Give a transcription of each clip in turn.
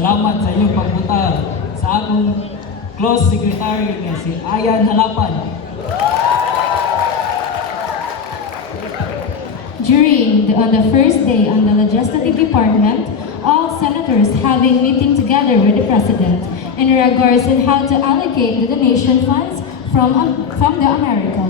salamat sa inyong pagbutar sa akong close secretary nga si Ayan Halapan. On the first day on the Legislative Department, all senators having meeting together with the President in regards on how to allocate the donation funds from the America.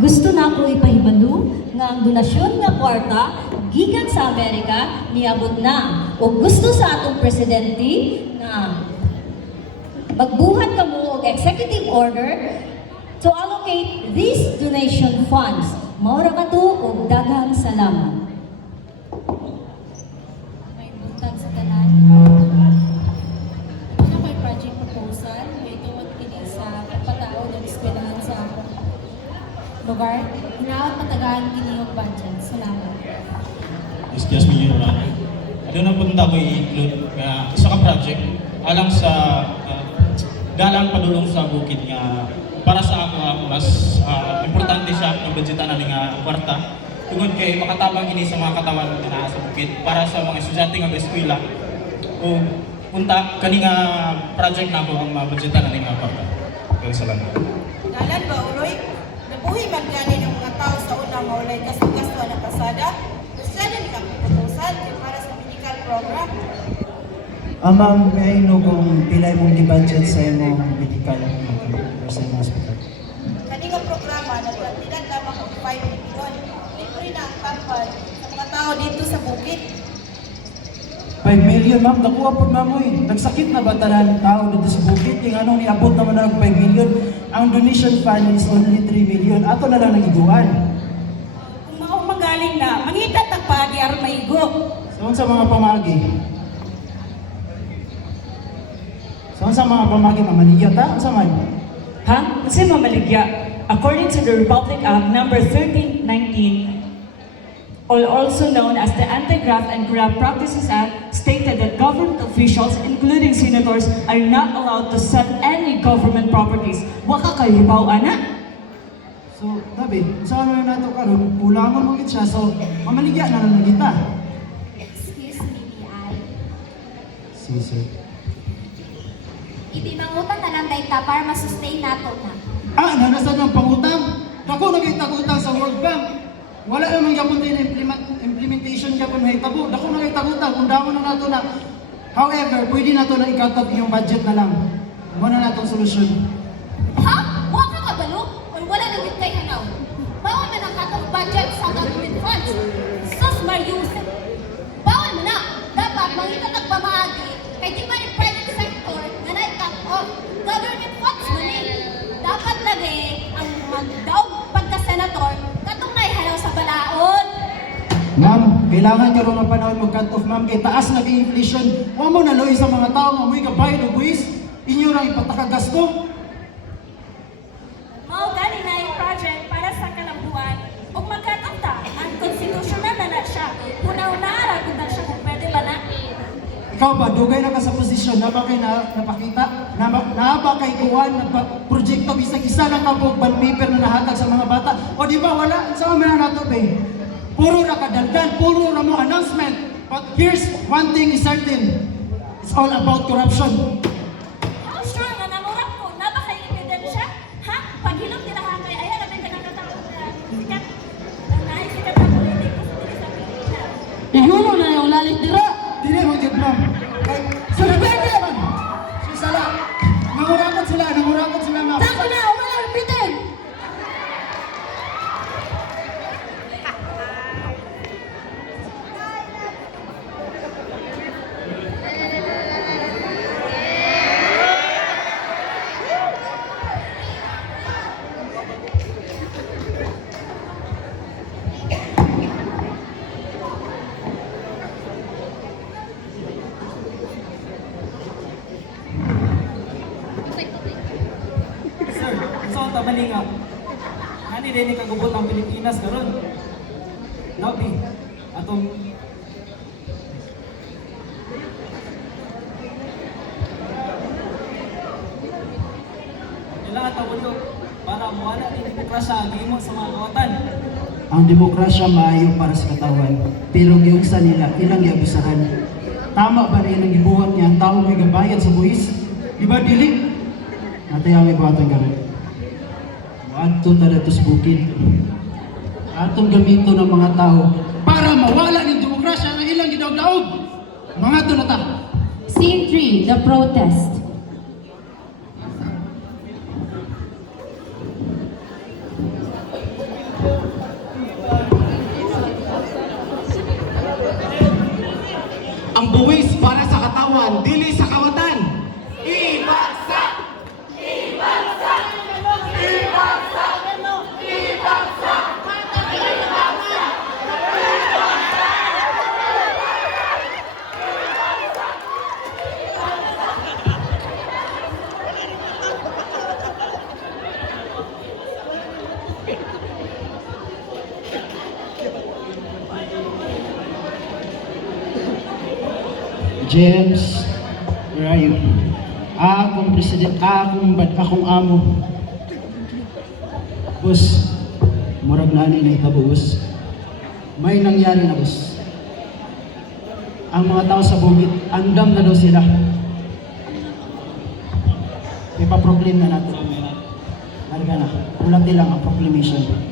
Gusto na ako ipahibalo nga ang donasyon nga kwarta gikan sa Amerika niabot na o gusto sa atong presidente na magbuhat kamo og executive order to allocate these donation funds. Maura ka to og daghang salamat. May buntag sa tanan. Ano may project proposal? May tuwag kini sa pagpatao ng eskwelahan sa lugar. Hinaot patagaan kini yung budget. Salamat. Excuse me, Your Honor. Ano na punta ko i-include isa ka project alang sa dalang padulong sa bukid nga para sa ako mas importante siya ng budgetan na nga kwarta tungod kay makatabang kini sa mga katawan nga naa sa bukid para sa mga estudyante nga eskwela o punta kani nga project na ako ang budgetan na nga kwarta. Kaya salamat. Dalan ba, Uloy? Nabuhi man gani ng mga tao sa unang maulay gasto na pasada. Gusto na nila proposal para sa medical program. Ma'am, may I know kung pilay mong di-budget sa imong medical or sa imong hospital? Kani nga programa, naglantinan lamang og 5 million. Libre na ang tampal sa mga tao dito sa bukid. 5 million, ma'am. Nakuha po, ma'am. Nagsakit na ba tanan tao dito sa bukid? Yung anong niabot naman na 5 million. Ang donation fund is only 3 million. Ato na lang nagiguan. Kung maong magaling na, mangita tagpagi aron maigo. Saan sa mga pamagi? Saan sa mga pamagi, mamaligya ta? Saan man? Ha? Kasi mamaligya. According to the Republic Act number 1319, or also known as the Anti-Graft and Corrupt Practices Act, stated that government officials, including senators, are not allowed to sell any government properties. Waka kayo hibaw, ana? So, tabi, saan mo na ito karon? Kulangon mo siya. So, mamaligya na lang kita. Excuse me, P.I. Sisi. Itinangutan na lang dayta para masustain nato na. Nanasan ng pangutang? Ako nagitag-utang sa World Bank. Wala namang yapon din implementation yapon may tabo. Ako nagitag-utang kung damo na nato na. However, pwede nato na i-cut off yung budget na lang. Muna natong solusyon. Ha? Huwag ka kabalo? O wala nang kay hanaw? Bawal na ng cut-off budget sa government funds. Sus Mariusen! Bawal mo na! Dapat mangita nagpamaagi kay di ba yung private sector na na-cut off. Government funds mo ni. Dapat lagi ang magdaog pagka-senator katong naihalaw sa balaod. Ma'am, kailangan karon ng panahon mag-cut off, ma'am. Kay taas na inflation. Huwag mo naluoy sa mga tao nga mo'y kabayad o buwis. Inyo lang ipatakaгаsto. Mao gani na yung project para sa kalambuan ug mag-cut off ta. Ang konstitusyon na siya. Una-una kung na siya kung pwede ba na. Ikaw ba, dugay na ka sa posisyon na ba kayo napakita? Na ba kay kuwan na proyekto bisag isa lang ka po bond paper na nahatag sa mga bata? O di ba wala? Sa mga nato ba? Puro na kadaldan, puro na mo announcement. But here's one thing is certain. It's all about corruption. How sure nga namurap ko na ba kayo ebidensya? Ha? Paghilom din na kay ayan namin kanakataon na sikat. Sikat na politiko sa Pilipinas. Nahulo na yung lalit dira. Dili mo jud ma'am. Kay surbete man. Sala. Nangurakot sila ma'am. Tako na, umalang bitin! din kagubot ang Pilipinas karon. Labi atong kailangan tawag para mawala ang demokrasya ang himo sa mga kawatan. Ang demokrasya maayo para sa katawan, pero yung sa nila, ilang giabusahan. Tama ba rin ang gibuhat niya ang tao may gabayad sa buhis? Di ba dili? Natay ang ibuhatan gano'n. Atong tadatos bukid. Atong gamito ng mga tao para mawala ng demokrasya ang ilang gidaog-daog. Mga to na ta. Scene 3, the protest. Ang buwis para sa katawan, dili sa kawatan. Ibagsak! Ibagsak! Ibagsak! Ibagsak! James, where are you? Akong president, akong amo. Boss, murag na na itabo, boss. May nangyari na, boss. Ang mga tao sa bukid, andam na daw sila. Ipaproclaim na natin. Larga na. Ulat lang ang proclamation.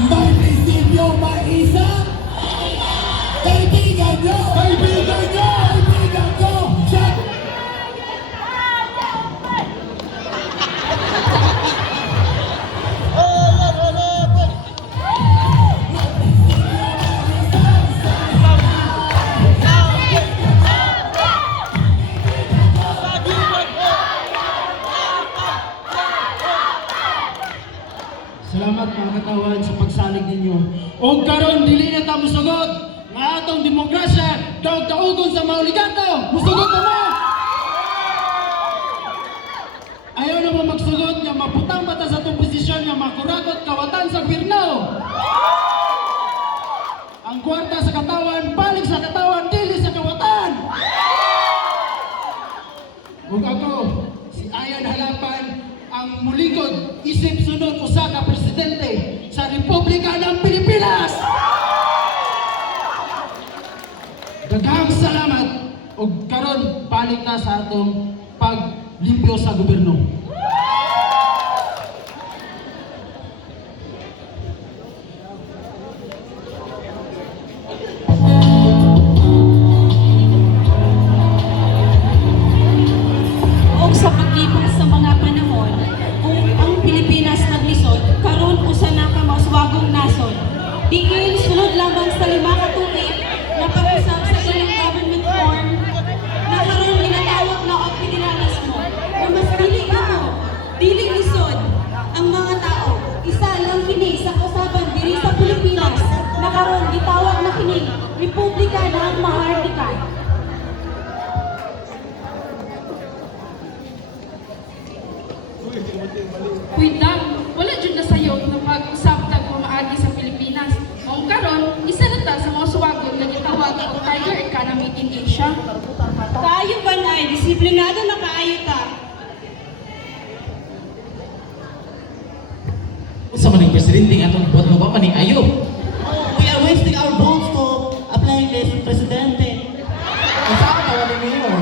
May prinsipyo, may isa. Kaibigan nyo! Kaibigan nyo! Kaibigan ko! Check! Salamat mga katawan sa pagsalig ninyo. O karon dili na ta musugod nga atong demokrasya daog-daogon sa mga oligarko. Musugod na mo! Ayaw na mo magsugod nga maputang bata sa atong posisyon nga makuragot kawatan sa gobyerno. Ang kwarta sa katawan, balik sa katawan, dili sa kawatan. Ug ako, si Ayan Halapan, ang mulikod isip sunod usa ka presidente sa Republika ng Pilipinas. Daghang salamat ug karon balik na sa atong paglimpyo sa gobyerno. Og sa paglipas sa mga panahon, kung ang Pilipinas naglisod, karon usa na ka maswagong nason. Diin sunod lamang sa 5 ka tuig na pag-usap sa ilang government form na karon ginatawag na og federalismo. Na mas dili lisod ang mga tao. Isa lang kini sa kausaban diri sa Pilipinas na karon gitawag na kini Republika ng Maharlika. Kuidang, wala dyan na sayo na pag-usap tag pamaagi sa Pilipinas. Maong karon, isa na ta sa mga suwagon na gitawag ang Tiger Economy in Asia. Kaayo ba na ay disiplinado na kaayo ta? Sa maning presidente nga itong ibot mo ba maning ayo? We are wasting our votes to apply this presidente. Kung saan ka wali mayor?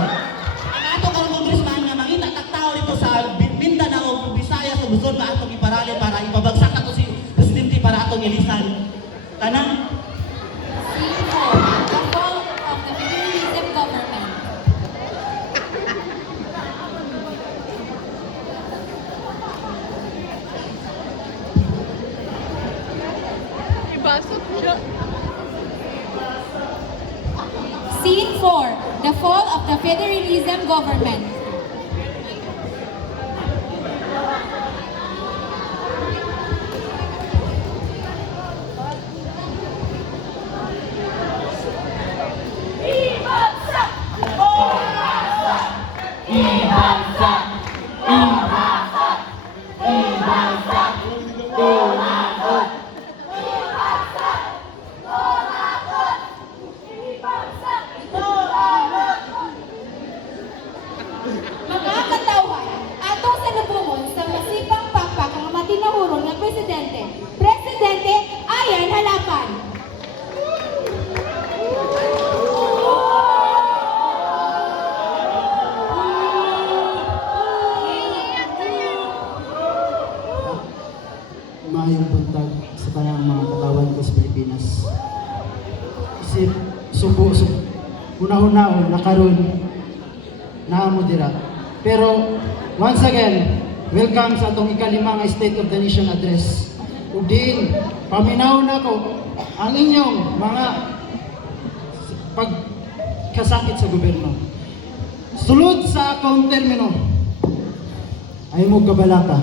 Ang ato kang congressman nga mangita tagtao dito sa Mindanao, Visayas, sa Luzon na atong iparali para ipabagsak ato si presidente para atong ilisan. Kanang? The fall of the federalism government. Scene 4, the fall of the federalism government. Mga katawhan, atong salubungon sa masipang pakpak ang matinahurong ng Presidente, Presidente Ayan Halapan. Maayong buntag sa tanang mga katawan ko sa Pilipinas. Isip, subo, una-una nakaroon na amo dira. Pero once again, welcome sa atong ikalimang State of the Nation address. Ug diin, paminaw na ko ang inyong mga pagkasakit sa gobyerno. Sulod sa akong termino, ay mo kabalaka.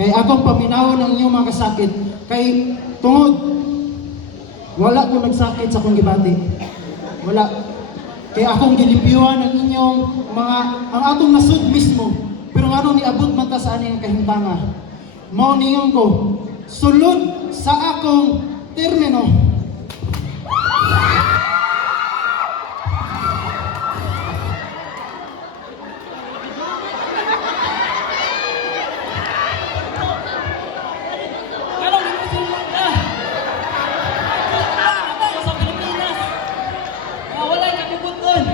Kay akong paminawon ang inyong mga kasakit, kay tungod, wala ko nagsakit sa akong gibati. Wala. Kay akong gilimpyuhan ang inyong ang atong nasud mismo. Pero nga nung niabot man ta sa aning kahintanga. Mao niyon ko, sulod sa akong termino. Anong ginusulong ka? Ako sa Pilipinas. Wala yung kabubuton.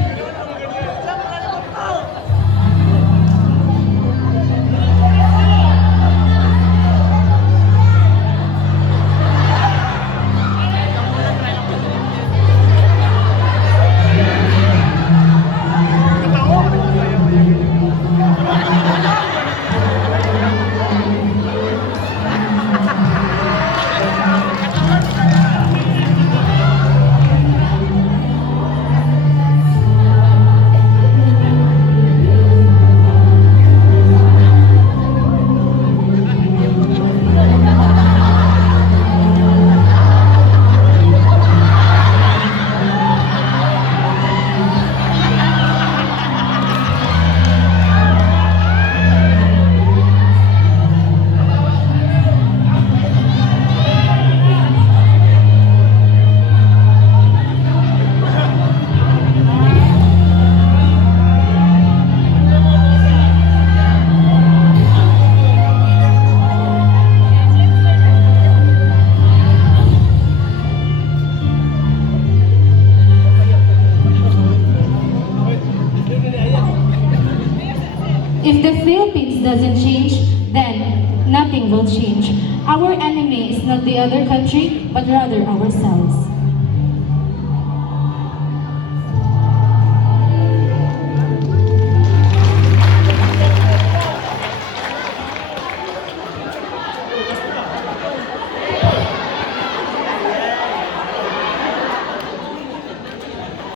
If the Philippines doesn't change, then nothing will change. Our enemy is not the other country, but rather ourselves.